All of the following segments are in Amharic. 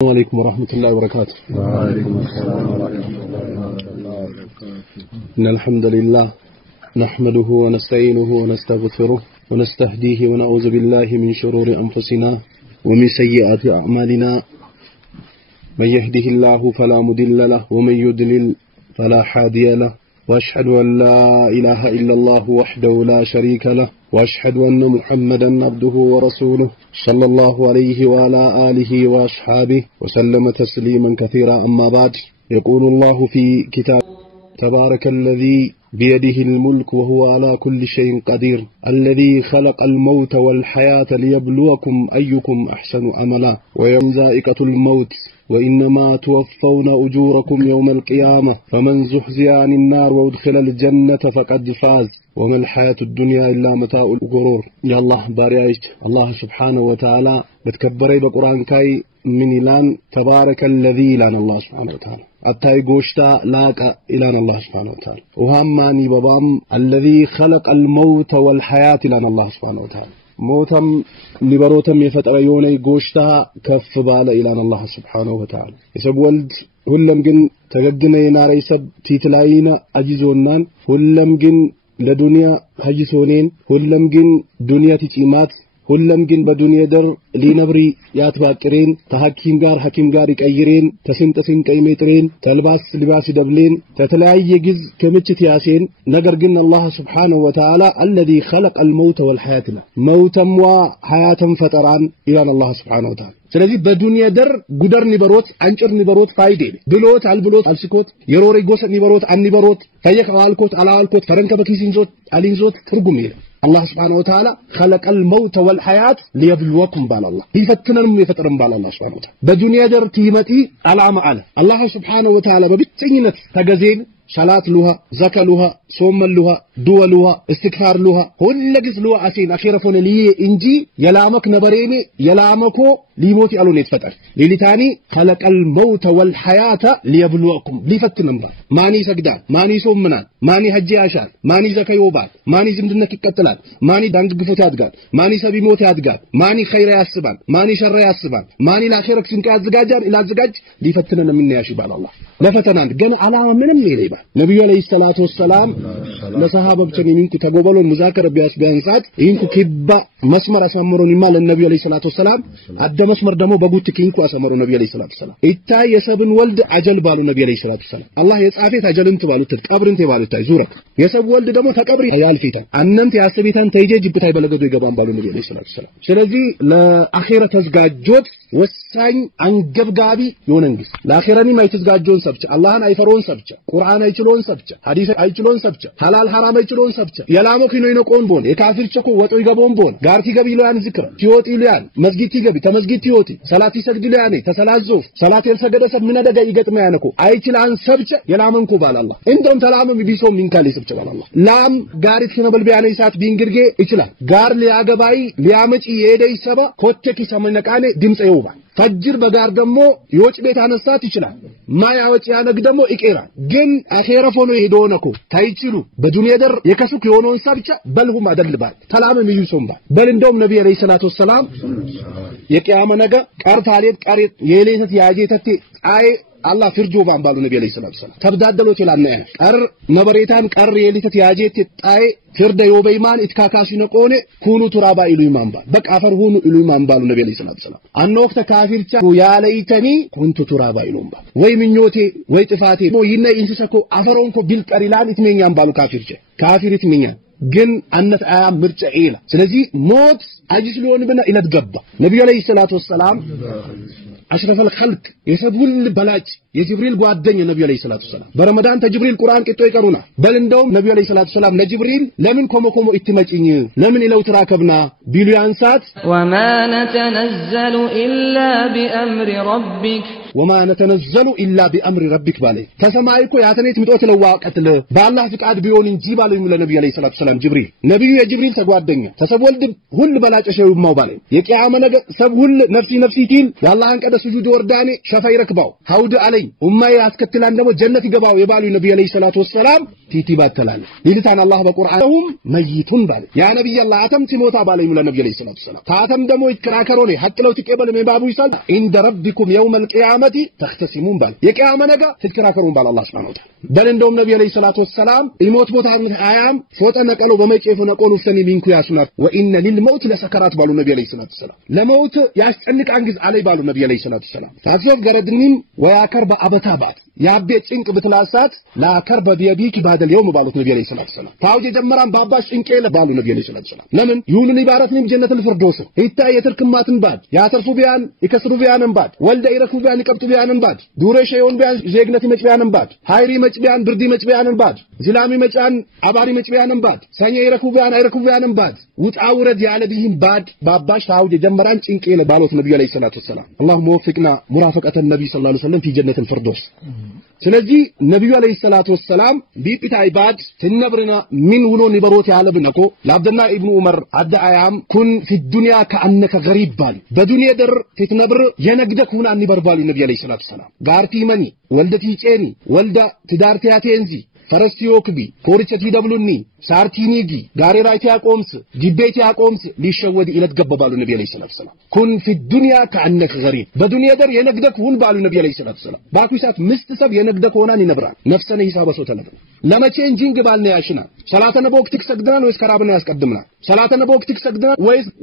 السلام عليكم ورحمة الله وبركاته. وعليكم السلام ورحمة الله وبركاته. إن الحمد لله نحمده ونستعينه ونستغفره ونستهديه ونعوذ بالله من شرور أنفسنا ومن سيئات أعمالنا. من يهده الله فلا مضل له ومن يضلل فلا هادي له. وأشهد أن لا إله إلا الله وحده لا شريك له وأشهد أن محمدا عبده ورسوله صلى الله عليه وعلى آله وأصحابه وسلم تسليما كثيرا. أما بعد، يقول الله في كتاب: تبارك الذي بيده الملك وهو على كل شيء قدير الذي خلق الموت والحياة ليبلوكم أيكم أحسن عملا ويوم ذائقة الموت وإنما توفون أجوركم يوم القيامة فمن زحزح عن النار وادخل الجنة فقد فاز وما الحياة الدنيا إلا متاع الغرور. يا الله باريش الله سبحانه وتعالى بتكبري بقرآن كاي من إلان تبارك الذي لان الله سبحانه وتعالى أتاي قوشتا لاك إلان الله سبحانه وتعالى وهماني ببام الذي خلق الموت والحياة لان الله سبحانه وتعالى موتم نبروتم يفتر يوني قوشتا كف بالا إلان الله سبحانه وتعالى يسب ولد هلم جن تجدنا ينار يسب تيتلاينا أجزونان هلم جن لدنيا هجسونين هلم جن دنيا تيمات ሁሉም ግን በዱንያ ደር ሊነብሪ ያትባቅሬን ተሐኪም ጋር ይቀይሬን ተስንጥስን ቀይሜጥሬን ተልባስ ልባስ ደብሌን ተተለያየ ግዝ ከምችት ያሴን ነገር ግን አላህ Subhanahu Wa Ta'ala الذي خلق الموت والحياة موتم وحياتم ፈጠራን ይላል አላህ Subhanahu Wa Ta'ala። ስለዚህ በዱንያ ደር ጉደር ንበሮት አንጭር ንበሮት ፋይዴ ብሎት አልብሎት አልስኮት የሮሪ ጎስ ንበሮት አንበሮት ፈየክ አልኮት አላልኮት ፈረንከ በኪሲንዞት አሊንዞት ትርጉም ይላል الله سبحانه وتعالى خلق الموت والحياة ليبلوكم بالله يفتنن يفترن بالله سبحانه وتعالى بدنيا در تيمتي علامة على الله سبحانه وتعالى ببتينت تجزين صلاة لها زكاة لها صوم لها دعاء لها استغفار لها كل جز لها أسين أخيرا فون ليه إنجي يلامك نبريمي يلامكو ليموتي ألون يتفتر ليلتاني خلق الموت والحياة ليبلوكم ليفتنن بال ماني سجدان ماني صوم منان ماني حج عشان ماني زكاة يوبال ماني زمدنك كتلان ماني دانج قفوت يادقان ماني سبي موت يادقان ماني خير ياسبان ماني شر ياسبان ماني الأخيرك سنك أزجاجان إلى أزجاج ليفتنن من ياشي بال الله لفتنان جن علامة من الليل نبي عليه الصلاة والسلام لصحابة بتشنين كتقبلون مذاكرة بيانسات إنكو كبا مسمر أسمرون مال النبي عليه الصلاة والسلام عد مسمر دمو بقول تكينكو أسمرون النبي عليه الصلاة والسلام إتا يسبن ولد عجل بالو النبي عليه الصلاة والسلام الله يسعفيت عجل انت بالو تقبر انت بالو تاي زورك يسب ولد دمو تقبري عيال فيتا أننت ياسبيتان تيجي جبتاي بلغدو يقبان بالو النبي عليه الصلاة والسلام سلازي لأخيرة تزقاجوت وساين عنقبقابي يوننجس لأخيراني ما يتزقاجون سبت الله أيفرون سبت قرآن أيچلون سبت حديث أيچلون سبت حلال حرام أيچلون سبت يلامو كينو ينقون بون يكافر چكو وطو يقبون بون غارتي قبي لوان ذكر تيوتي لوان مسجدتي قبي تمسجد تيوتي صلاتي سجد لواني تسلاة زوف صلاة السجد سب من دقا يقت ما ينكو أيچلان سبت يلامنكو بال الله انتم تلامو بيسو من كالي سبت بال الله لام غارت كنبل بياني سات بينگرگي اچلان غار لياغباي ليامچ يهدي سبا كوتكي سمنقاني دمص يوبا فجر بغار دمو يوጭ ቤት አነሳት ይችላል ማያወጭ ያነግ ደሞ ይቀራል ግን አኺራ ፎኖ ሄዶነኮ ታይችሉ በዱንያ ደር የከሱክ የሆነውን ሳብቻ በልሁም አደልባል ተላም ይዩሶምባል በል እንደውም ነብዩ አለይሂ ሰላቱ ወሰለም የቂያማ ነገ ቀርታሌት ቀሬት የሌተት ያጄተት አይ الله فرجو بانبالو نبي عليه الصلاة والسلام تبدادلو تلامنا قر نبريتان قر يليتت ياجيت تاي فرد يوبيمان اتكاكاشي نقونه كونو ترابا إلو إمام بال بك عفر هونو إلو إمام بالو نبي عليه الصلاة والسلام النوكت كافر چا يا ليتني كنت ترابا إلو إمام وي من يوتي وي تفاتي مو ينا إنسسكو عفرونكو بالقريلان اتمين ينبالو كافر چا كافر اتمين ግን አነት አያ ምርጫ ኢላ ስለዚህ ሞት አጅስሎን በና ኢላ ተገባ ነብዩ አለይሂ ሰላቱ ወሰለም أشرف الخلق يسبول بلاج يجبريل قادني النبي عليه الصلاة والسلام برمضان تجبريل القرآن كتوي يقرونا بل اندوم النبي عليه الصلاة والسلام لجبريل لمن كومو اتماجيني لمن لو تراكبنا بليانسات وما نتنزل إلا بأمر ربك وما نتنزل إلا بأمر ربك بالي تسمعيكو ياتنيت متوت لواقت له بالله فقاد بيون جيبالو من النبي عليه الصلاة والسلام جبريل نبي يا جبريل تقادني تسبولد كل بلاج اشيو ما بالي يقيامه نغ سب كل نفسي تيل يا الله انقد سجود ورداني شفاي ركباو هود علي ይከተለኝ ኡማዬ አስከትላን ደግሞ ጀነት ይገባው የባሉ ነብዩ አለይሂ ሰላቱ ወሰለም ትይባተላል ይልታን አላህ በቁርአንሁም መይቱን ባለ ያ ነብዩ አላህ አተም ትሞታ ባለ ይሙላ ነብዩ አለይሂ ሰላቱ ወሰለም ታተም ደግሞ ይከራከሩኔ ሐቅለው ትቀበል መባቡ ይሳል عند ربكم يوم القيامه تختصمون ባለ የቂያማ ነገ ትከራከሩን ባለ አላህ Subhanahu Wa Ta'ala በል እንደውም ነብዩ አለይሂ ሰላቱ ወሰለም ይሞት ቦታ አያም ፎጣ ነቀለው በመጨፉ ነቆሉ ሰሚ ሚንኩ ያስናት وان للموت لسكرات ባሉ ነብዩ አለይሂ ሰላቱ ወሰለም ለሞት ያስጨንቃን ግዝ አለይ ባሉ ነብዩ አለይሂ ሰላቱ ወሰለም ታዘብ ገረድንም ወያከርባ አበታባት ያቤት ጭንቅ ብትላሳት ላከርባ ቢያቢክ ባደል يوم ባሉት ነብዩ አለይሂ ሰላቱ ወሰለም ታውጀ ጀመራን ባባሽ ጭንቄ ለባሉ ነብዩ አለይሂ ሰላቱ ወሰለም ለምን ይሁን ይባረትንም ጀነተል ፍርዶስ ይታ የተርክማትን ባድ ያተርፉ ቢያን ይከስሩ ቢያንን ባድ ወልደ ይረኩ ቢያን ይቀብጡ ቢያንን ባድ ዱሬሽ ይሁን ቢያን ዜግነት መጭቢያንን ባድ ሃይሪ መጭቢያን ብርዲ መጭቢያንን ባድ ዝላሚ መጫን አባሪ መጭቢያንን ባድ ሰኘ ይረኩ ቢያን አይረኩ ቢያንን ባድ ውጣ ውረድ ያለ ቢህም ባድ ባባሽ ታውጀ ጀመራን ጭንቄ ለባሉት ነብዩ አለይሂ ሰላቱ ወሰለም اللهم وفقنا مرافقه النبي صلى الله عليه وسلم في جنة الفردوس ስለዚህ ነብዩ አለይሂ ሰላቱ ወሰለም ቢጥታ ኢባድ ተነብረና ምን ውሎ ንበሮት ያለብነኮ ለአብደላ ኢብኑ ዑመር አዳአያም ኩን في الدنيا كانك غريب ባል በዱንያ ደር ተነብር የነግደክ ሁና ንበርባሉ ነብዩ አለይሂ ሰላቱ ወሰለም ጋርቲ መኒ ወልደቲ ጨኒ ወልዳ ትዳርቲያቴንዚ ፈረስቲዮክቢ ኮርቸቲ ደብሉኒ ሳርቲኒጊ ጋሬራይቲ ያቆምስ ዲቤት ያቆምስ ሊሸወድ ኢለት ገበባሉ ነብዩ አለይሂ ሰላቱ ወሰለም ኩን في الدنيا كانك غريب በዱንያ ደር የነግደክ ሁን ባሉ ነብዩ አለይሂ ሰላቱ ወሰለም ባኩሳት ምስትሰብ የነግደክ ሆናን ይነብራል ነፍሰነ ሂሳብ ሰው ተነብረ ለመቼ እንጂንግ ባልና ያሽና ሰላተነ በወቅት ሰግደናል ወይስ ከራብና ያስቀድምናል ሰላተነ በወቅት ሰግደናል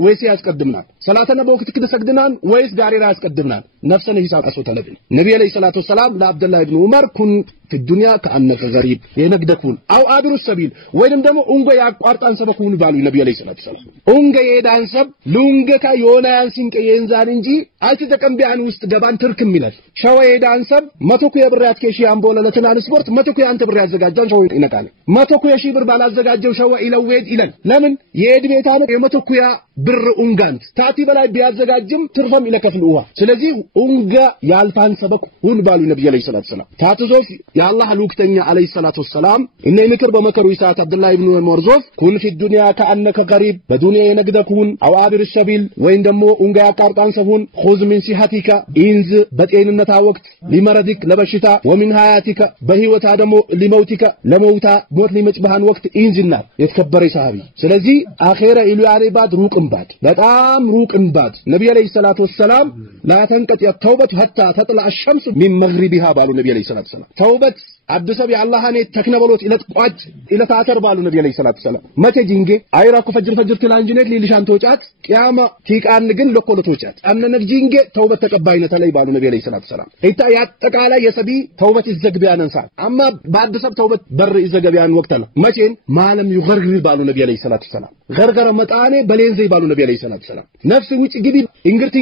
ወይስ ያስቀድምናል ሰላተነ በወቅት ሰግደናል ወይስ ጋሬራ ያስቀድምናል ነፍሰነ ሂሳብ ሰው ተነብረ ነብዩ አለይሂ ሰላቱ ወሰለም ለአብደላ ኢብኑ ዑመር ኩን في الدنيا كأنك غريب ينقدكون أو عابر السبيل وين دمو أنجا يقارطان سبكون بالو النبي عليه الصلاة والسلام أنجا يدان سب لونجا كيونا ينسين كينزان إنجي ألتدكم بيان وستجبان تركم ملل شوا يدان سب ما تكو يبرات كيشي أمبولا لتنال سبورت ما تكو أنت برات زجاجان شوا إنكاني ما تكو يشي بربالا زجاجو شوا إلى ويد إلى لمن يد بيتانو ما تكو يا بر أنجانت تأتي بلا بيات زجاجم ترفم إلى كفلوها سلزي أنجا يالفان سبكون بالو النبي عليه الصلاة والسلام تاتزوف يا الله لوكتني عليه الصلاة والسلام إن مكر بمكر ويسات عبد الله بن مرزوف كن في الدنيا كأنك غريب بدنيا ينقدكون أو عابر السبيل وين دمو أنجا كارتان سفون خذ من صحتك إنز بدأين النتا وقت لمرضك لبشتا ومن حياتك بهوتا دمو لموتك لموتا موت لمجبهان وقت إنز النار يتكبر صحابي سلزي آخرة إلو عرباد روك انباد بتام روك انباد نبي عليه الصلاة والسلام لا تنقطع التوبة حتى تطلع الشمس من مغربها بالو نبي عليه الصلاة والسلام توبة عبد سبي الله هني تكنبلوت إلى قاد إلى تأثر بالو النبي عليه الصلاة والسلام متى جينجي أيراكو فجر تلانجنك ليشان توجات قيامة تيك أن نجن لقول توجات أن نرجينجي توبة تقبلنا تلاي بالو النبي عليه الصلاة والسلام إنت يعتق على يسبي توبة الزق بيان إنسان أما بعد سب توبة بر الزق بيان وقتنا متى ما لم يغرغر بالو النبي عليه الصلاة والسلام غرغر متانة بلين زي بالو النبي عليه الصلاة والسلام نفس ويش جدي إنجرت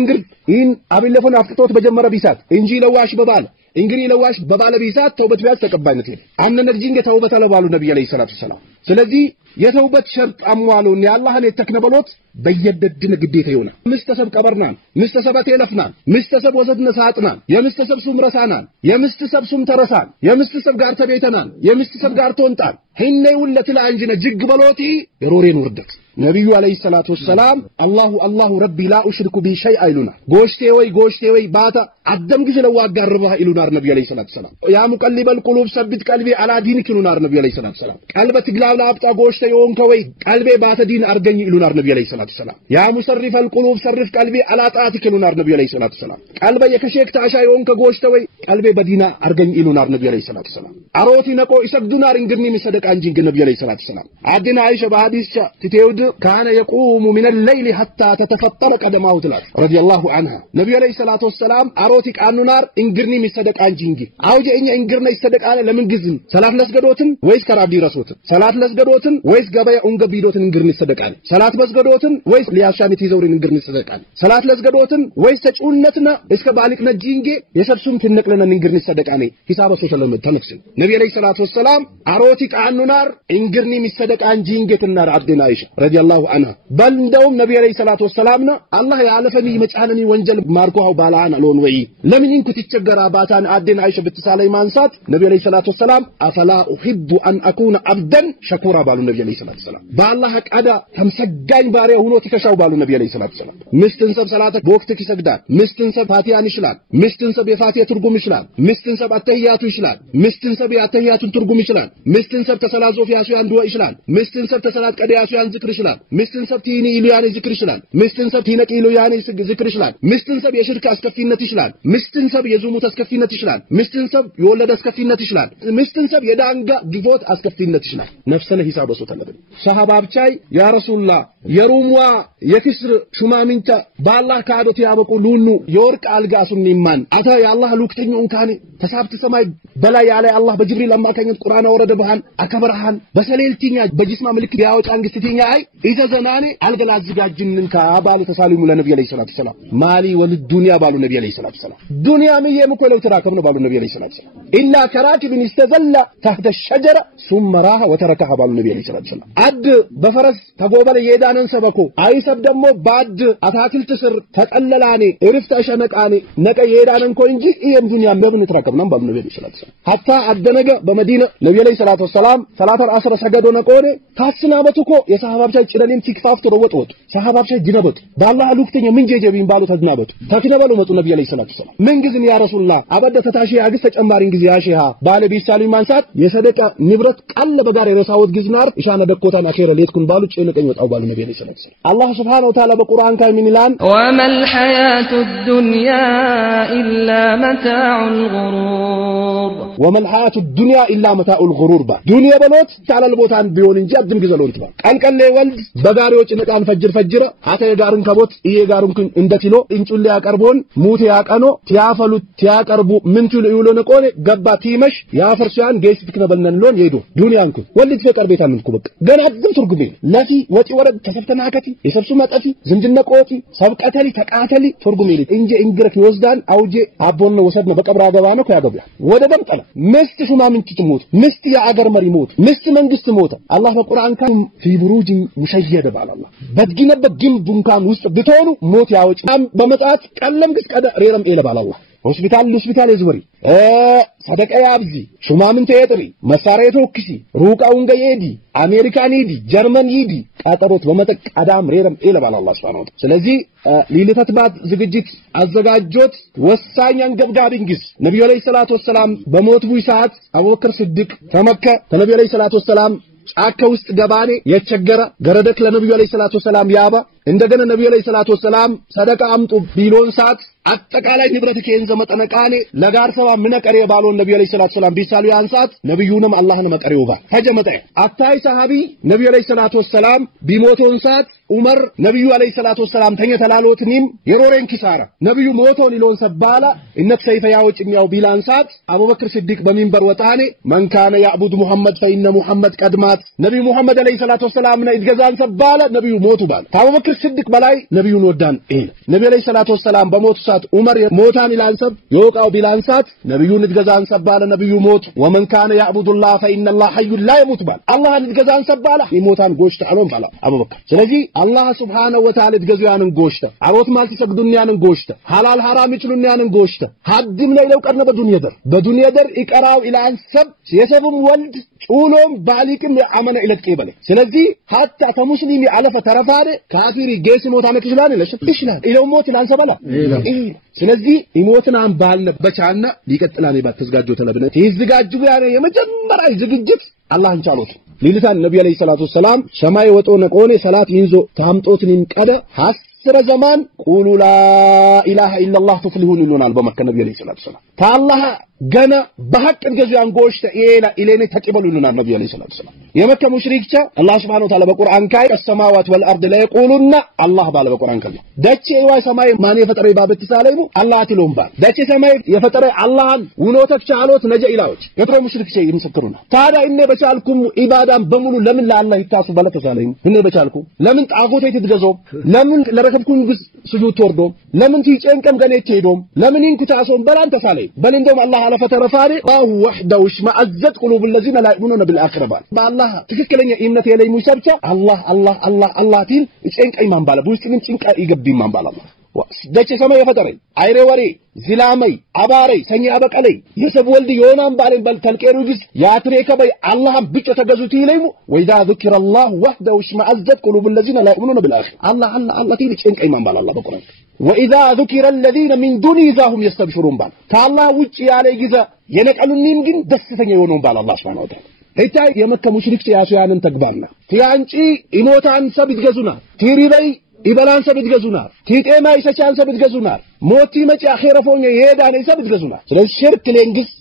إن أبي لفون أفتوت بجمرة بيسات إنجي لواش ببال إنجري لواش ببال بيسات توبة بيات تقبلنا تلي أن نرجينجي توبة على بالو النبي عليه الصلاة والسلام سلذي يتوبة شرط أموالون يا الله هني تكنبلوت بيددنا قديته يونا مستسب كبرنا مستسب تلفنا مستسب وزدنا ساعتنا يا مستسب سمرسانا يا مستسب سمترسان يا مستسب قارت بيتنا يا مستسب قارتونتان حين يولت العنجنا جق بلوتي يرورين وردك نبي عليه الصلاة والسلام الله ربي لا أشرك به شيئا إلنا غوشتي وي باتا عدم جزل وقربها إلى نار نبي عليه الصلاة والسلام يا مقلب القلوب ثبت قلبي على دينك إلى نار نبي عليه الصلاة والسلام قلبك تقلاب لابتا غوشتي يوم كوي قلبي باتا دين أرجني إلى نار نبي عليه الصلاة والسلام يا مصرف القلوب صرف قلبي على طاعتك إلى نار نبي عليه الصلاة والسلام قلبي يكشيك تعشى يوم كغوشتي قلبي بدينا أرجني إلى نار نبي عليه الصلاة والسلام أروتي نكو إسق دينار إنجرني مصدق أنجين النبي عليه الصلاة والسلام عدنا عائشة بحديث تتيود كان يقوم من الليل حتى تتفطر قدماه الأرض رضي الله عنها نبي عليه الصلاة والسلام أروتك أنو نار إنجرني مصدق أنجينجي أوجه إني إنجرني مصدق أنا لمن جزن صلاة لسجدوتن ويس كرابدي رسوتن صلاة لسجدوتن ويس جبايا أنجا بيدوتن إنجرني مصدق أنا صلاة لسجدوتن ويس لياشامي تيزورين إنجرني مصدق أنا صلاة لسجدوتن ويس تجولنتنا إسك بالك نجينجي يسبسم تنقلنا إنجرني مصدق أنا حساب سوشل تنقسم نبي عليه الصلاة والسلام أروتك أنو نار إنجرني مصدق أنجينجي النار عبدنا عائشة رضي الله عنها بل دوم نبي عليه الصلاة والسلام الله يعلفني مجعلني وانجل ماركوه بالعان لون وي لمن إنك تتشجر باتان عبدنا عائشة بالتسالي مانسات نبي عليه الصلاة والسلام أفلا أحب أن أكون عبدا شكورا بالو نبي عليه الصلاة والسلام بالله أدا تمسجين باري هونو تكشاو بالو نبي عليه الصلاة والسلام مستنسب صلاتك بوقتك سجدان مستنسب فاتحة نشلان مستنسب يفاتحة ترجم ይችላል ሚስትን ሰብ አተያቱ ይችላል ሚስትን ሰብ ያተያቱን ትርጉም ይችላል ሚስትን ሰብ ተሰላዞ ፊያሱ ያን ዱዓ ይችላል ሚስትን ሰብ ተሰላት ቀዲያሱ ያን ዝክር ይችላል ሚስትን ሰብ ቲኒ ኢሉያን ዝክር ይችላል ሚስትን ሰብ ቲነቂ ኢሉያን ዝክር ይችላል ሚስትን ሰብ የሽርክ አስከፊነት ይችላል ሚስትን ሰብ የዙሙት አስከፊነት ይችላል ሚስትን ሰብ የወለደ አስከፊነት ይችላል ሚስትን ሰብ የዳንጋ ግፎት አስከፊነት ይችላል ነፍሰነ ሂሳብ ወሰተለበ ሰሃባ ብቻይ ያ ረሱላህ የሩምዋ የክስር ሹማሚንታ ባላህ ካዶት ያበቁ ሉኑ የወርቅ አልጋሱን ይማን አታ ያላህ ሉክተኙ እንካኒ ተሳብት ሰማይ በላይ ያለ አላህ በጅብሪል አማካኝነት ቁርአን ወረደ በሃን አከበረሃን በሰሌልቲኛ በጅስማ ምልክት ያወጣ አንግስቲኛ አይ ኢዘ ዘናኔ አልገላ አዝጋጅንን ካባሉ ተሳሊሙ ለነብዩ አለይሂ ሰላቱ ሰላም ማሊ ወልዱንያ ባሉ ነብዩ አለይሂ ሰላቱ ሰላም ዱንያ ምየም ኮለው ተራከብ ነው ባሉ ነብዩ አለይሂ ሰላቱ ሰላም ኢላ ከራኪብን ይስተዘላ تحت الشجره ثم راح وتركها ባሉ ነብዩ አለይሂ ሰላቱ ሰላም አድ በፈረስ ተጎበለ የዳነን ሰበኮ አይሰብ ደሞ ባድ አታክልት ስር ተጠለላኔ እርፍታ ሸነቃኔ ነቀ የዳነን ኮ እንጂ ይሄም ዱንያ ለምን ተራከብ ነው ባሉ ነብዩ አለይሂ ሰላቱ ሰላም hatta አደነገ በመዲና ነብዩ አለይሂ ሰላቱ ሰላም ሰላተል አስር ሰገዶ ነቆኔ ታስናበቱ ኮ የሰሃባብቻ ጭደንም ቲክፋፍቶ ወጥወጥ ሰሃባብቻ ጅነበቱ ባላህ ሉክተኛ ምን ጀጀቢን ባሉ ተዝናበቱ ተክነበሉ መጡ ነብዩ አለይሂ ሰላቱ ሰላም ምን ግዝን ያ ረሱላህ አበደ ተታሺ ያግስ ተጨማሪን ጊዜ ያሺሃ ባለ ቢሳሊ ማንሳት የሰደቀ ንብረት ቀለ በጋር የረሳውት ግዝናር ኢሻና ደኮታን አኺረ ሌትኩን ባሉ ጭልቀኝ ወጣው ባሉ ነብዩ አለይሂ ሰላቱ ሰላም አላህ Subhanahu Wa Ta'ala በቁርአን ላይ ምን ይላል ወመል ሐያቱድ ዱንያ ኢላ መታኡል ጉሩር ወመል ሐያቱድ ዱንያ ኢላ መታኡል ጉሩር ባ ዱንያ በሎት ታላል ቦታን ቢሆን እንጂ አድም ግዘሎን ትባ ቀልቀሌ ወልድ በጋሪዎች ነቃን ፈጅር አተ የጋርን ከቦት ይሄ ጋሩን እንደቲሎ እንጩል ያቀርቦን ሙት ያቀኖ ያፈሉት ያቀርቡ ምን ትሉ ይውሎ ነቆኔ ገባ ቲመሽ ያፈርሱያን ጌስ ትከበልነን ሎን ይሄዱ ዱንያንኩ ወልድ ፈቀር ቤታንንኩ በቃ ገና አድም ትርጉም ለፊ ወጪ ወረድ ተሰፍተና ከቲ የሰብሱ መጣፊ ዝምድና ቆቲ ሰብቀተሊ ተቃተሊ ትርጉም ይልት እንጂ እንግረክ ይወስዳን አውጄ አቦን ነው ወሰድ ነው በቀብራ ገባ ነው ያገባ ወደ ደምጠላ ምስት ሹማምንት ትሞት ምስት የአገር መሪ ሞት ምስት መንግስት ሞት አላህ በቁርአን ካን في بروج مشيده ባላላ በድጊነበት ድንኳን ውስጥ ብትሆኑ ሞት ያወጭ በመጣት ቀለም ግስቀደ ሬረም ኤለ ባላላ ሆስፒታል ይዝወሪ ሰደቀ ያብዚ ሹማምንት የጥሪ መሳሪያ ተወክሲ ሩቃውን ገየዲ አሜሪካን ይዲ ጀርመን ይዲ ቃጠሮት በመጠቅ አዳም ሬረም ኤለ ባላላ ሱብሃንአሁ ስለዚህ ሊልፈትባት ዝግጅት አዘጋጆት ወሳኝ አንገብጋቢ እንግስ ነብዩ አለይሂ ሰላቱ ወሰለም በሞት ቡይ ሰዓት አቡበክር ሲዲቅ ተመከ ነብዩ አለይሂ ሰላቱ ወሰለም ጫካ ውስጥ ገባኔ የቸገረ ገረደክ ለነብዩ አለይሂ ሰላቱ ወሰለም ያባ እንደገና ነብዩ አለይሂ ሰላቱ ወሰለም ሰደቃ አምጡ ቢሎን ሰዓት አጠቃላይ ንብረት ከእንዘ መጠነቃኔ ለጋር ሰባ ምን ቀሬ ባሎን ነብዩ አለይሂ ሰላቱ ወሰለም ቢሳሉ ያንሳት ነብዩንም አላህን መቀሬው ባ ፈጀመጠ አታይ ሰሃቢ ነብዩ አለይሂ ሰላቱ ወሰለም ቢሞቶን ሰዓት ዑመር ነብዩ አለይሂ ሰላቱ ወሰለም ተኝተላሎትኒም የሮሬን ኪሳራ ነብዩ ሞቶን ይሎን ሰባላ እነክ ሰይፈ ያውጭ የሚያው ቢላንሳት አቡበክር ሲዲቅ በሚንበር ወጣኔ ማን ካነ ያዕቡድ ሙሐመድ ፈኢነ ሙሐመድ ቀድማት ነብዩ ሙሐመድ አለይሂ ሰላቱ ወሰለም ነው ይገዛን ሰባላ ነብዩ ሞቱ ባል አቡበክር ሲዲቅ በላይ ነብዩን ወዳን ነብዩ አለይሂ ሰላቱ ወሰለም በሞቱ ሰዓት ዑመር ሞታን ይላንሰብ የወቃው ቢላንሳት ነብዩን ይገዛን ሰባላ ነብዩ ሞቱ ወመን ካነ ያዕቡዱላህ ፈኢነ አላህ ሐዩ ላ ይሙት ባል አላህን ይገዛን ሰባላ ይሞታን ጎሽታ አሎን ባላ አቡበክር ስለዚህ አላህ Subhanahu Wa Ta'ala ይገዙ ያንን ጎሽታ አሮት ማለት ይሰግዱን ያንን ጎሽታ ሐላል ሐራም ይችሉን ያንን ጎሽታ ሐድም ላይ ለውቀርነ በዱንያ ደር ይቀራው ኢላን ሰብ የሰብም ወልድ ጩሎም ባሊቅም ያመነ ይለቅ ይበለ ስለዚህ ሐታ ከሙስሊም ያለፈ ተረፋደ ካፊሪ ጌስ ሞታነ ይችላል ይችላል ይለው ሞት ላንሰበላ ስለዚህ ይሞትን አንባል በቻና ሊቀጥላኔ ባትዝጋጆ ተለብነ ይዝጋጁ ያኔ የመጀመሪያ ዝግጅት አላህን ቻሎት ሊልታን ነብዩ አለይሂ ሰላቱ ሰላም ሰማይ ወጦ ነቆኔ ሰላት ይንዞ ታምጦትንም ቀደ ሐስረ ዘማን ቁሉ ላ ኢላሃ ኢላላህ ተፍሊሁን ይሉናል በመከ ነብዩ አለይሂ ሰላቱ ሰላም ታላህ ገና በሐቅ ገዙ ያንጎሽተ ኢሌኔ ተቀበሉና ነብዩ አለይሂ ሰላቱ ሰላም የመከ ሙሽሪክቻ አላህ Subhanahu Wa Ta'ala በቁርአን ካይ السماوات والارض لا يقولون الله ባለ በቁርአን ካይ ደቼ ወይ ሰማይ ማን የፈጠረ ባበት ሳለይሙ አላህ አትሎም ባል ደቼ ሰማይ የፈጠረ አላህን ውኖተክ ቻሎት ነጀ ኢላዎች የጥሮ ሙሽሪክቻ ይምስክሩና ታዲያ እኔ በቻልኩም ኢባዳን በሙሉ ለምን ለአላህ ይታሱ ባለ ተሳለይሙ እኔ በቻልኩ ለምን ጣጎት ይትገዞ ለምን ለረከብኩም ስጁድ ተወርዶ ለምን ትጨንቀም ገኔ ትሄዶም ለምን እንኩታሶም በላን ተሳለይ በል እንደውም አላህ فترفاري الله وحده واشمأزت قلوب الذين لا يؤمنون بالآخرة بالله تككلن إمنة يلي مسبتة الله تيل يسنك إيمان بالا بويستين يسنك يقبي إيمان بالا الله دچ سما يفتري አይሬ ወሬ ዝላማይ አባሬ ሰኛ አበቀለይ የሰብ ወልድ ዮናን ባለን በል ተልቀሩጅስ ያትሬከበይ አላህን ብቻ ተገዙት ይለይሙ ወይዛ ذكر الله وحده واشمأزت قلوب الذين لا يؤمنون بالآخرة الله تيل يسنك إيمان بالا الله በቁርአን وإذا ذكر الذين من دونه هم يستبشرون بال كالله وجه ያለ ጊዜ የነቀሉኝም ግን ደስተኛ የሆነው ባል አላህ Subhanahu Wa Ta'ala هيتا የመከ ሙሽሪክ ያንን ተግባርና ያንጪ ኢሞታን ሰብት ገዙና ቲሪበይ ኢበላን ሰብት ገዙና ቲጤማ ይሰቻን ሰብት ገዙና ሞቲ መጪ አኺረፎኛ ይሄዳን ሰብት ገዙና ስለዚህ ሽርክ ለንግስ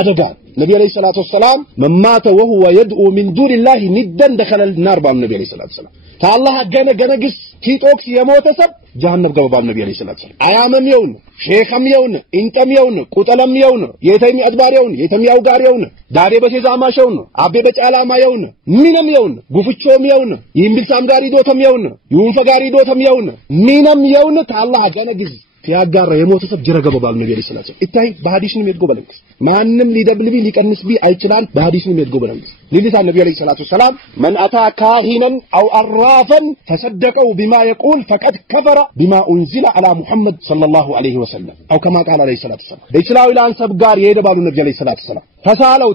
አደጋ ነብዩ አለይሂ ሰላቱ ወሰለም መማተ وهو يدعو من دون الله ندا دخل النار ባል ነብዩ አለይሂ ሰላቱ ወሰለም ከአላህ ገነግስ ቲጦክስ የሞተሰብ ጀሃነም ገባባል ነብዩ አለይሂ ሰላቱ ወሰለም አያመም ይሁን ሼኽም ይሁን እንቀም ይሁን ቁጠለም ይሁን የተሚ አድባር ይሁን የተሚ አውጋር ይሁን ዳሬ በተዛማሽ ይሁን አቤ በጫላማ ይሁን ምንም ይሁን ጉፍቾም ይሁን ይምብልሳም ጋር ይዶተም ይሁን ይንፈጋር ይዶተም ይሁን ምንም ይሁን ከአላህ ገነግስ ያጋራ የሞተሰብ ጀረገባባል ነብዩ አለይሂ ሰላቱ ኢታይ በሐዲስንም ይድጎበለንክ ማንንም ሊደብልቢ ሊቀንስቢ አይችላል በሐዲስንም ይድጎበለንክ لذا النبي عليه الصلاة والسلام من أتى كاهنا أو عرافا فصدقوا بما يقول فقد كفر بما أنزل على محمد صلى الله عليه وسلم أو كما قال عليه الصلاة والسلام إسلام إلى أن سبقار يدبال النبي عليه الصلاة والسلام تسالوا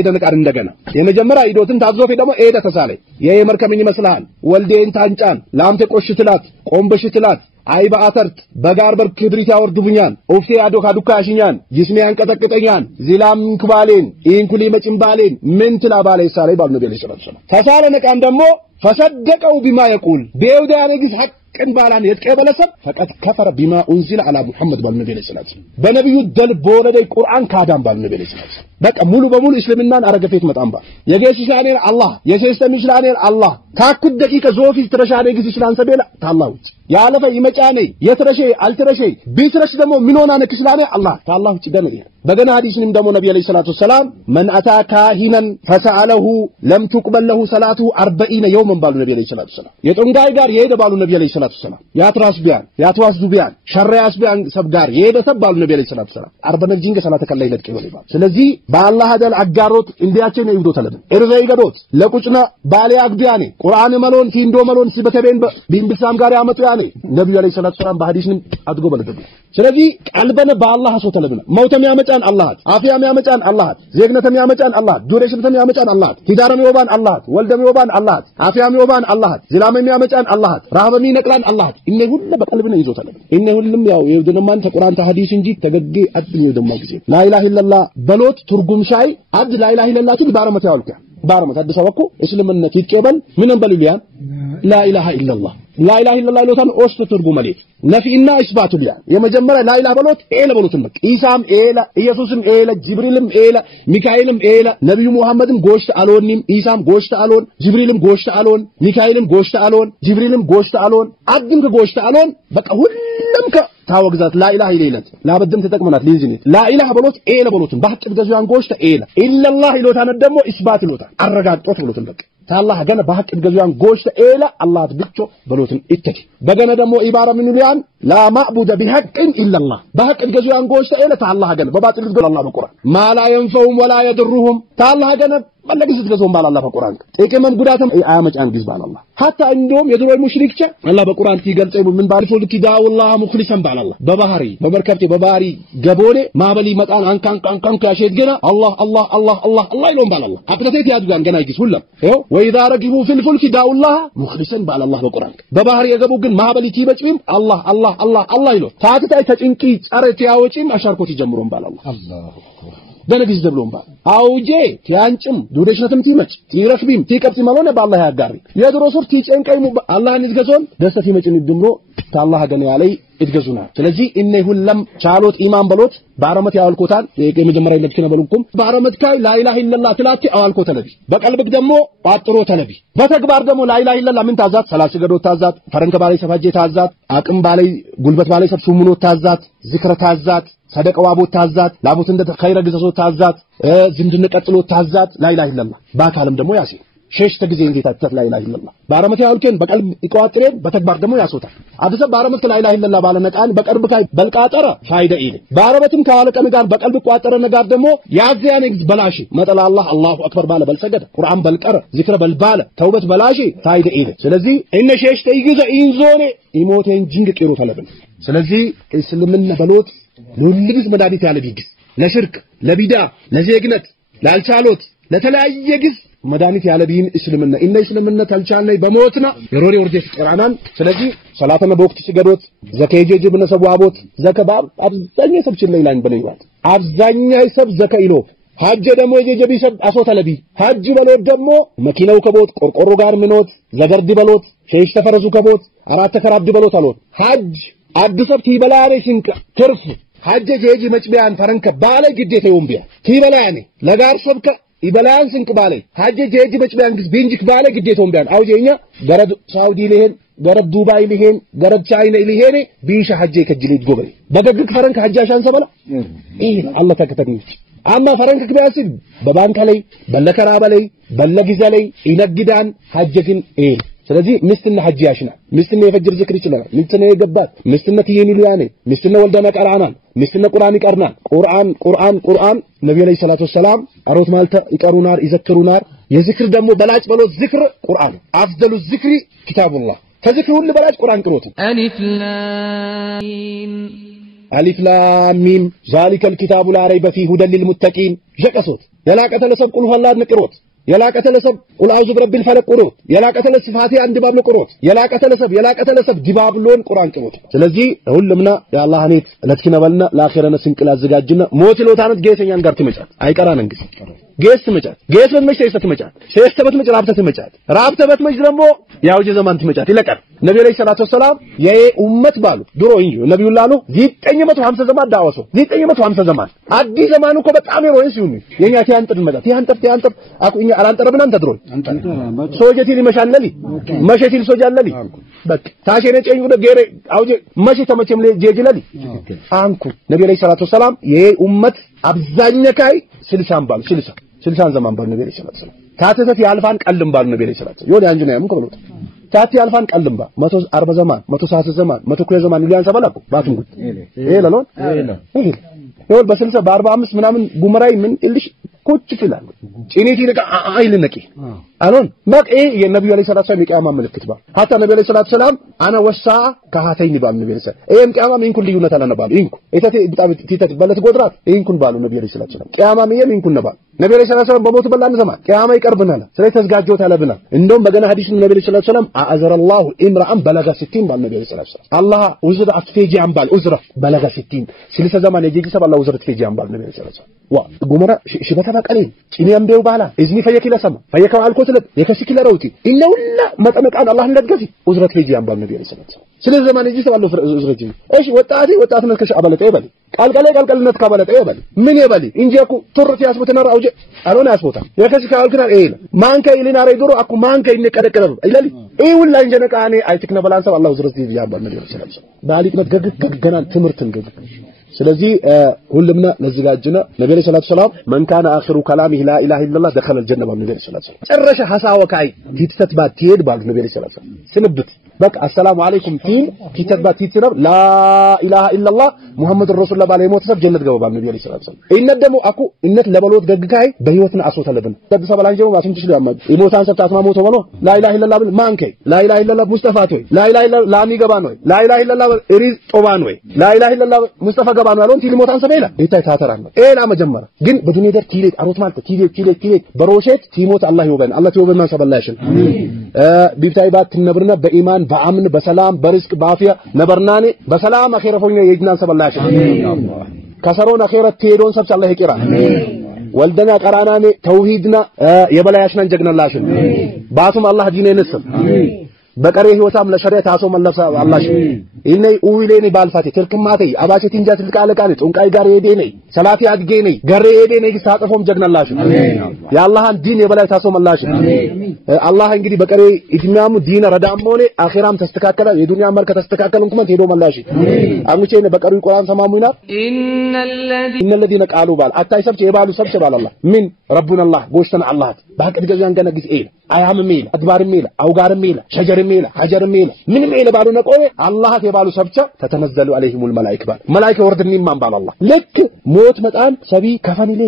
إذا نكار ندقنا يمجمرا إدوتن تعزوك إدما إيدا تسالي يمركا من مسلحان والدين تانجان لام تقوش تلات قوم بشتلات አይባ አተርት በጋርበር ክብሪት ያወርዱኛል ኦፍቴ አዶካ ዱካሽኛን ጅስሚያን ቀጠቅጠኛን ዚላም ክባሌን ኢንኩሊ መጭምባሌን ምን ትላባለ ይሳለ ባል ነብዩ ሰለላሁ ዐለይሂ ወሰለም ተሳለ ነቃም ደግሞ فصدقوا بما يقول بيودا نجس حقن بالان يتقبلسب فقد كفر بما انزل على محمد بالنبي صلى الله عليه وسلم بنبيو دل بولدي قران كادام بالنبي صلى الله عليه وسلم በቃ ሙሉ በሙሉ እስልምናን አረገፈት መጣምባ የጌሽ ሻኔን አላህ የሰስተም ይችላል አላህ ካኩት ደቂቃ ዞፊስ ትረሻኔ ግዝ ይችላል ሰበላ ታላው ያለፈ ይመጫኔ የትረሼ አልትረሼ ቢትረሽ ደግሞ ምን ሆና ነክስላኔ አላህ ታላው ይደም በገና ሐዲስንም ደግሞ ነብዩ አለይሂ ሰላቱ ወሰለም من اتى كاهنا فساله لم تقبل له صلاته 40 يوما ባሉ ነብዩ አለይሂ ሰላቱ ወሰለም የጥንጋይ ጋር የሄደ ባሉ ነብዩ አለይሂ ሰላቱ ወሰለም ያትራስ ቢያን ያትዋስ ዱቢያን ሸሪያስ ቢያን ሰብ ጋር የሄደ ተባሉ ነብዩ አለይሂ ሰላቱ ወሰለም 40 ነጅንገ ሰላተ ከላይ ለጥቅ ይወልባል ስለዚህ በአላህ አደል አጋሮት እንዲያችን ይብዶ ተለብን እርዘይ ገዶት ለቁጭና ባለ አግዲያኔ ቁርአን መሎን ፊንዶ መሎን ሲበተበን ቢንብሳም ጋር ያመጡ ያኔ ነብዩ አለይሂ ሰላቱ ወሰለም በሐዲስንም አድጎ በለደብ ስለዚህ ቀልበነ በአላህ ሰው ተለብና መውተም ያመጣን አላህ አፊያም ያመጣን አላህ ዜግነትም ያመጣን አላህ ዱሬሽም ያመጣን አላህ ቲዳረም ይወባን አላህ ወልደም ይወባን አላህ አፊያም ይወባን አላህ ዝላምም ያመጣን አላህ ረሃብም ይነቅላን አላህ እነ ሁሉ በቀልብነ ይዞ ተለብን እነ ሁሉም ያው የውድነማን ተቁርአን ተሐዲስ እንጂ ተገጌ አጥኝ ደሞ ጊዜ ላ ኢላሃ ኢላላህ በሎት ትርጉም ሻይ አድ ላ ኢላሃ ኢላላህ ትል ባረመት ያውልካ ባረመት አዲስ አበባ እኮ እስልምነት ይቀበል ምንም በልልያን ላ ኢላሃ ኢላላህ ላ ኢላሃ ኢላላህ ሎታን ኦስቶ ትርጉም አለ ነፊና ኢስባቱ ሊያ የመጀመሪያ ላ ኢላሃ በሎት ኤለ በሎትን በቃ ኢሳም ኤለ ኢየሱስም ኤለ ጅብሪልም ኤለ ሚካኤልም ኤለ ነብዩ መሐመድም ጎሽተ አልሆንም ኢሳም ጎሽተ አልሆን ጅብሪልም ጎሽተ አልሆን ሚካኤልም ጎሽተ አልሆን ጅብሪልም ጎሽተ አልሆን አድም ጎሽተ አልሆን በቃ ሁሉም ታወግዛት ላ ኢላሃ ኢላላህ ላበደም ተጠቅመናት ሊንዚኔት ላ ኢላሃ በሎት ኤለ በሎትን ባቅ ገዛን ጎሽተ ኤለ ኢላላህ ኢሎታን ደግሞ ኢስባት ኢሎታን አረጋግጦት ብሎትን በቃ ታላህ ገነ ባቅ ገዛን ጎሽተ ኤለ አላህ ብቻ በሎትን እተክ በገነ ደግሞ ኢባራ ምን ሊያን ላ ማዕቡደ ቢሐቅ ኢላላህ ባቅ ገዛን ጎሽተ ኤለ ታላህ ገነ በባጥል ገዛ አላህ በቁርአን ማ ላ ينفعهم ولا يضرهم ታላህ ገነ መለግስ ገዞም ባላህ በቁርአን ጥቅምም ጉዳትም አያመጫን ግዝ ባላህ hatta እንደውም የድሮ ሙሽሪክቻ አላህ በቁርአን ሲገልጸው ምን ባልፎል ኪዳውላህ ሙኽሊሰን ባላህ በባህሪ በመርከብቴ በባህሪ ገቦኔ ማበሊ መጣን አንካን ያሸት ገና አላህ ይሎም ባላህ አጥተት ያድጋን ገና ይግስ ሁሉም ይኸው ወይዛ ረግቡ ፊል ፉልክ ዳውላህ ሙኽሊሰን ባላህ በቁርአን በባህሪ የገቡ ግን ማበሊ ሲበጭም አላህ ይሎ ታክታይ ተጭንቂ ጸረት ያወጪም አሻርኮት ይጀምሩም ባላህ አላሁ ደነግዝ ደብሎም ባ አውጄ ያንጭም ዱደሽነትም ትመጭ ይረክቢም ትቀብጥ ማለነ በአላህ ያጋሪ የድሮ ሱር ትጨንቀይሙ አላህን ይዝገዞን ደስተት ይመጭን ድምሮ ታላህ ገነ ያለይ ይዝገዙና ስለዚህ እነ ሁሉም ቻሎት ኢማን በሎት ባረመት ያልኮታን የመጀመሪያ ለብከነ በሉኩም ባረመት ካይ ላ ኢላሃ ኢላላህ ትላቲ አዋልኮ ተለቢ በቀልብክ ደግሞ ቋጥሮ ተለቢ በተግባር ደግሞ ላ ኢላሃ ኢላላህ ምን ታዛት ሰላት ገዶ ታዛት ፈረንከ ባላይ ሰፋጄ ታዛት አቅም ባላይ ጉልበት ባላይ ሰብሱ ምኖ ታዛት ዝክረ ታዛት ሰደቀዋ ቦት ታዛት ላቦት እንደ ኸይረ ግዘሶ ታዛት ዝምድነ ቀጥሎ ታዛት ላ ኢላሃ ኢላላህ ባካለም ደግሞ ያሲ ሸሽተ ጊዜ እንዴት አጥተት ላ ኢላሃ ኢላላህ ባረመት ያልከን በቀልብ ይቋጥረን በተግባር ደግሞ ያሶታል አዲስ ባረመት ላ ኢላሃ ኢላላህ ባለነቃን በቀርብ ካይ በልቃጠረ ፋይዳ ኢለ ባረመትም ካለቀን ጋር በቀልብ ቋጠረ ነገር ደግሞ ያዚያን በላሽ መጠላ አላሁ አክበር ባለ በልሰገደ ቁርአን በልቀረ ዚክረ በልባለ ተውበት በላሽ ፋይዳ ኢለ ስለዚህ እነ ሸሽተ ይግዘ ኢንዞኔ ኢሞቴን ጂንግ ቂሩ ተለብን ስለዚህ እስልምና በሎት ለሁሉም መዳኒት ያለ ቢግስ ለሽርክ ለቢዳ ለዜግነት ላልቻሎት ለተለያየ ግዝ መድኃኒት ያለ ዲን እስልምና ኢነ እስልምና ተልቻለይ በሞትና የሮሪ ወርጀት ቀራናን ስለዚህ ሰላተና በወቅት ሲገዶት ዘከየ ጅብነ ሰዋቦት ዘከባብ አብዛኛው ሰብ ችለይ ላን በለይዋት አብዛኛው ሰብ ዘከይሎ ሐጅ ደግሞ የጀቢ ሰብ አሶተለቢ ሐጅ በሎት ደግሞ መኪናው ከቦት ቆርቆሮ ጋር ምኖት ዘገርድ በሎት ሼሽ ተፈረሱ ከቦት አራት ተከራብድ በሎት አሎት ሐጅ አድሰብ ትይበላኔ ሲንቀ ትርፍ ሐጅ ጀጂ መጭቢያን ፈረንከ ባለ ግዴታ ይወምቢያ ትይበላኔ ለጋር ሶብከ ይበላን ሲንቅ ባለ ሐጅ ጀጂ መጭቢያን ግዝ ቢንጅክ ባለ ግዴታ ይወምቢያን አውጀኛ ገረድ ሳውዲ ለሄን ገረድ ዱባይ ለሄን ገረድ ቻይና ለሄን ቢሻ ሐጅ ከጅሊት ጎበይ በደግክ ፈረንከ ሐጅ አሻን ሰበላ አላህ ተከተኝች አማ ፈረንከ ከቢያስብ በባንክ ላይ በለከራባ ላይ በለጊዜ ላይ ይነግዳን ሐጅ ግን ስለዚህ ምስትና ሐጅ ያሽና ምስትና የፈጅር ዝክር ይችላል ምስትና የገባት ምስትና ትየሚሉ ያኔ ምስትና ወልደና ቀራናን ምስትና ቁርአን ይቀርናል ቁርአን ነብዩ ላይ ሰላቱ ሰላም አሮት ማልተ ይቀሩናር ይዘክሩናር የዝክር ደግሞ በላጭ በሎት ዝክር ቁርአን አፍደሉ ዝክሪ ኪታቡላህ ከዝክር ሁሉ በላጭ ቁርአን ቅሮት አሊፍ ላም ሚም ዛሊከል ኪታቡ ላ ረይበ ፊሂ ሁደል ሊልሙተቂን ጀቀሶት የላቀተ ለሰብ ቁል ሁላድ ንቅሮት የላቀተ ለሰብ ቁል አውዙ ብረቢል ፈለቅ ቁሮት የላቀተ ለሰብ ፋቲሃ አንድ ባብ ቁሮት የላቀተ ለሰብ ዲባብሎን ቁርአን ቅሮት ስለዚህ ሁሉምና የአላህ ኔት ለትከነበልና ለአኺራነ ስንቅል አዘጋጅና ሞት ሎታነት ጌሰኛን ጋር ትመጫት አይቀራን እንግዲህ ጌስ ትመጫት ጌስ በመች ተይሰት ትመጫት ሸስተ በትመጭ ራብተ ትመጫት ራብተ በትመጭ ደግሞ ያው ዘማን ትመጫት ይለቀር ነብዩ ላይ ሰላቱ ሰላም የኡመት ባሉ ድሮ እንጂ ነብዩ ላሉ 950 ዘማን ዳወሶ 950 ዘማን አዲስ ዘማን እኮ በጣም ነው ሲሆን የኛ ቲያንጥር መጣት ቲያንጥር አቁኛ አላንጠረብና አንተ ድሮ ሶጀቲ ሊመሻለሊ መሸቲ ሊሶጃለሊ በቃ ታሸነ ጨኝ ወደ ገሬ አውጀ መሸ ተመቸም ለጀጅለሊ አንኩ ነብዩ ላይ ሰላቱ ሰላም የኡመት አብዛኛካይ 60 ዘማን ባል ነብዩ ሰለላሁ ዐለይሂ ወሰለም ታተተ ያልፋን ቀልም ባል ነብዩ ሰለላሁ ዐለይሂ ወሰለም ይሁን ያንጁ ነው ያም ከብሎት ታቲ ያልፋን ቀልም ባ 140 ዘማን 130 ዘማን 100 ኩለ ዘማን ሊያን ሰበላቁ ባትንጉት ለሎን ይሁን በ60 በ45 ምናምን ጉመራይ ምን እልሽ ቁጭ ይላል ጭኔቲ ለቃ አይልነቂ አሎን በቃ የነብዩ ሰለላሁ ዐለይሂ ወሰለም የቂያማ ምልክት ባ hatta ነብዩ ሰለላሁ ዐለይሂ ወሰለም አና ወሳ ከሃተይኒ ባል ነብዩ ሰለላሁ ዐለይሂ ወሰለም ቂያማ ምን ኩል ልዩነት አለና ባል ኢንኩ እተቴ በጣም ትተት በለት ጎድራት ኢንኩን ባሉ ነብዩ ሰለላሁ ዐለይሂ ወሰለም ቂያማ ምን ኢንኩን ነባል ነብዩ ሰለላሁ ዐለይሂ ወሰለም በሞት በላን ዘማን ቂያማ ይቀርብናል ስለዚህ ተዝጋጆት አለብና እንደውም በገና ሐዲስ ነብዩ ሰለላሁ ዐለይሂ ወሰለም አዘረላሁ ኢምራአን በለጋ 60 ባል ነብዩ ሰለላሁ ዐለይሂ ወሰለም አላህ ወዝራ አትፌጂ አንባል ወዝራ በለጋ 60 ዘማን የጂጂ ሰብ አላህ ወዝራ አትፌጂ አንባል ነብዩ ሰለላሁ ዐለይሂ ወሰለም ዋ ጉመራ ሽበታ ቀሌን ጭኒያምደው ባላ እዝኒ ፈየከለ ሰማ ፈየከው አልኮትለ የከሲከለ ረውቲ ኢነውላ መጠመቃን አላህ እንደገፊ ወዝራ አትፌጂ አንባል ነብዩ ሰለላሁ ዐለይሂ ወሰለም ስለዚህ ዘማን እጂ ሰባለው ወዝራ ጂ እሺ ወጣትነት ከሻበለጠ ይበል ቃልቃልነት ካበለጠ ይበል ምን ይበል እንጂ እኮ ቱርት ያስቦተና አውጀ አሎና ያስቦታ የከሲ ካልክና ማንከ ኢልና ረይዶሮ አኩ ማንከ ይነቀደቀደ አይላሊ ሁላ እንጀነቃኔ አይትክነ በላንሰብ አላህ ወዝራ አትፌጂ አንባል ነብዩ ሰለላሁ ዐለይሂ ወሰለም ባሊቅነት ገገና ትምርትን ገገ ስለዚህ ሁሉምና ለዝጋጅና ነብዩ ሰለላሁ ዐለይሂ ወሰለም ማን ካነ አኺሩ ከላሚሂ ላ ኢላሃ ኢላላህ ደኸለ الجنة ባሉ ነብዩ ሰለላሁ ዐለይሂ ወሰለም ጨረሻ ሐሳወካይ ቲተትባት ትሄድ ባሉ ነብዩ ሰለላሁ ዐለይሂ ወሰለም ስንብት በቃ አሰላሙ አለይኩም ቲል ቲተትባት ቲትነብ ላ ኢላሃ ኢላላህ ሙሐመድ ረሱላህ ባለ ሞት ሰብ ጀነት ገባ ባሉ ነብዩ ሰለላሁ ዐለይሂ ወሰለም እነት ደግሞ አኩ እነት ለበሎት ደግካይ በህይወትና አሶተለብን ተብሰ ባላንጀው ማስም ትሽሉ ያማድ ይሞታን ሰብ ታስማ ሞቶ ሆኖ ላ ኢላሃ ኢላላህ ማንከይ ላ ኢላሃ ኢላላህ ሙስጠፋ ቶይ ላ ኢላሃ ኢላላህ ላሚ ገባ ነው ላ ኢላሃ ኢላላህ ኢሪዝ ጦባ ነው ላ ኢላሃ ኢላላህ ሙስጠፋ ገባ ነው ያሎን ቲልሞታን ሰበይላ ይታይ ታተራን ኤላ መጀመራ ግን በዱንያ ደር ቲሌት አሮት ማለት ቲሌት በሮሼት ቲሞት አላህ ይወበን አላህ ይወበን ማን ሰበላሽን ቢብታይ ባት ነብርና በኢማን በአምን በሰላም በርዝቅ በአፊያ ነበርናኔ በሰላም አኺረፎኛ የጅናን ሰበላሽን ከሰሮን አኺረት ቴዶን ሰብስ አላህ ይቂራ ወልደና ቀራናኔ ተውሂድና የበላያሽናን ጀግናላሽን ባቱም አላህ ዲኔ ነስም በቀሬ ህይወታም ለሸሪዓ ታሶ መለፈ አላህ ኢኔ ኡዊሌኔ ባልፋቴ ተልከማቴ አባቴ ትንጃት ልቃለቃኔ ጦንቃይ ጋር ሄዴ ነኝ ሰላቲ አድጌ ነኝ ገሬ ሄዴ ነኝ ሳጥፎም ጀግናላሽ ያአላህን ዲን የበላይ ታሶ መላሽ አላህ እንግዲህ በቀሬ ኢትሚያሙ ዲን ረዳም ሆነ አኺራም ተስተካከለ የዱንያ መልከ ተስተካከለ እንኩመት ሄዶ መላሽ አሙቼ ነው በቀሩ ቁርአን ሰማሙና ኢነለዚነ ቃሉ ባል አታይሰብች የባሉ ሰብች ባል አላህ ምን ረቡና አላህ ጎሽተን አላህ ባቀድ ገዛን ገና ጊዜ አያም ሜል አድባር ሜል አውጋር ሜል ሸጀር ሜል ሐጀር ሜል ምን ሜል ባሉ ነቆኔ አላህ የባሉ ሰብቻ ተተነዘሉ عليهم الملائكه ባል መላእክት ወርድኒ ማን ባል አላህ ልክ ሞት መጣን ሰቢ ከፈኒሌ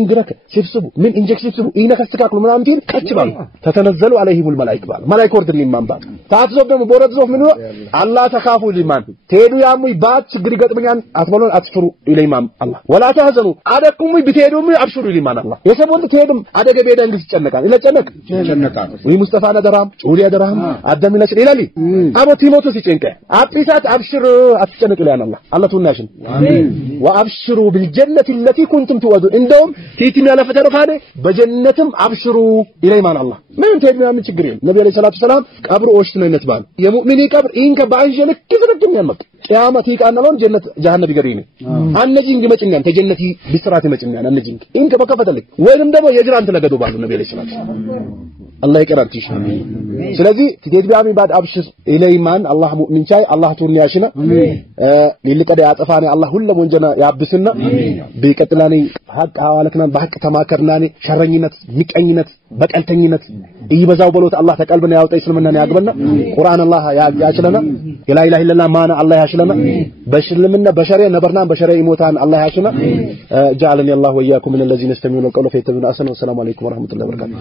እንግረክ ሲብስቡ ምን ኢንጀክሽን ሲብስቡ ይነከስካክሉ ምናምን ዲል ከችባሉ ተተነዘሉ عليهم الملائكه ባል መላእክት ወርድ ሊማን ባል ታትዞብ ደግሞ ቦረድዞፍ ምን አላህ ተካፉ ሊማን ተሄዱ ያሙ ይባት ችግር ይገጥመኛል አትበሉ አትፍሩ ኢለይማም አላህ ولا تحزنوا አደኩም ቢተሄዱም አብሽሩ ሊማን አላህ የሰቦን ተሄዱም አደገ በደንግስ ይጨነቃል ይጨነቅ ወይ ሙስጠፋ ነደራም ዑሊ ያደራም አደም ይላል አቦ ቲሞቴዎስ ይጨንቀ አጥቂታት አብሽር አትጨነቅ ይላል አላህ ተውናሽን አሜን وابشروا بالجنه التي كنتم توعدون እንደውም ቲቲም ያለፈ ተረፋደ በጀነትም አብሽሩ ኢለይማን አላህ ምን ተይና ምን ችግር የለም ነብዩ ሰለላሁ ዐለይሂ ወሰለም ቀብሩ ኦሽነነት ባል የሙእሚኒ ቀብር ኢንከ ባንጀለክ ከዘረግም ያመጣ ቂያመት ይቃናውን ጀነት ጀሃነም ይገሪኝ አንነጂ እንዲመጭኛን ተጀነቲ ቢስራት ይመጭኛን አንነጂ ኢንከ በከፈተልክ ወይንም ደግሞ የጅራን ተለገዱ ባሉ ነብዩ ሰለላሁ ዐለይሂ ወሰለም الله يكرمك امين ስለዚህ ትገድቢያሚ ባድ አብሽር ኢለይማን አላህ ሙእሚን ቻይ አላህ ቱንያሽና ሊልቀደ ያጠፋኒ አላህ ሁሉም ወንጀና ያብስና በቀጥላኒ ሐቅ ሐዋለክና በሐቅ ተማከርናኒ ሸረኝነት ሚቀኝነት በቀልተኝነት ይበዛው በሎት አላህ ተቀልብና ያውጣ እስልምናን ያግበና ቁርአን አላህ ያችለና ላ ኢላሃ ኢላላህ ማና አላህ ያሽለና በሽልምና በሸሪዓ ነበርና በሸሪዓ ይሞታን አላህ ያሽና جعلني الله واياكم من الذين يستمعون القول فيتبعون احسنه والسلام عليكم ورحمه الله وبركاته